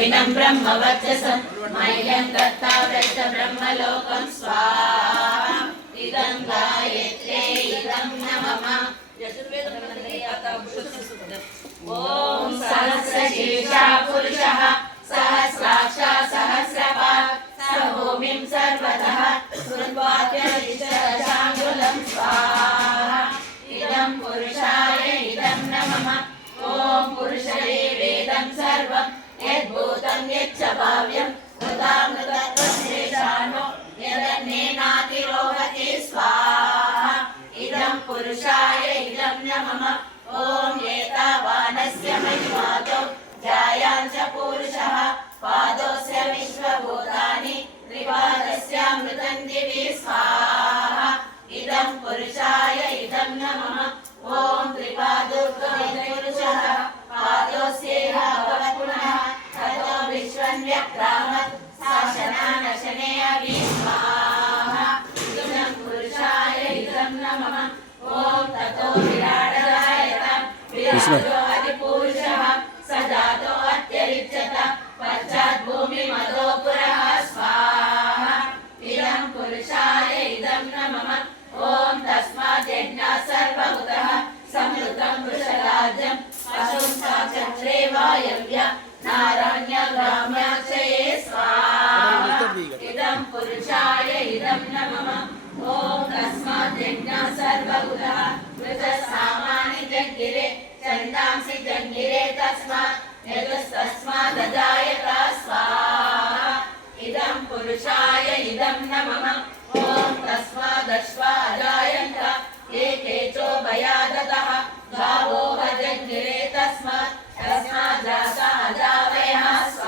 कविनं ब्रह्मवर्चसं मह्यं दत्ता व्रज ब्रह्मलोकं स्वाहा इदं गायत्रे इदं नमः ॐ सहस्रशीर्षा पुरुषः सहस्राक्षा सहस्रपात् स भूमिं सर्वतः सुरवाक्यशाङ्गुलं स्वाहा इदं पुरुषाय इदं नमः ॐ पुरुषये वेदं सर्वं यद्भूतं यच्च भाव्यं तदामृतत्वशेषाणो यदन्नेनातिरोहति स्वाहा इदं पुरुषाय इदं नमः ॐ एतावानस्य महिमातो जायां च पुरुषः पादोऽस्य विश्वभूतानि त्रिपादस्यामृतं दिवि स्वाहा इदं पुरुषाय इदं नमः ॐ त्रिपादोर्गमपुरुषः पादोऽस्येह पुनः ततो विश्वं व्यक्रामत् शासनानशने अभि स्वाहा इदं पुरुषाय इदं नमः ॐ ततो विराडजायतां विराजो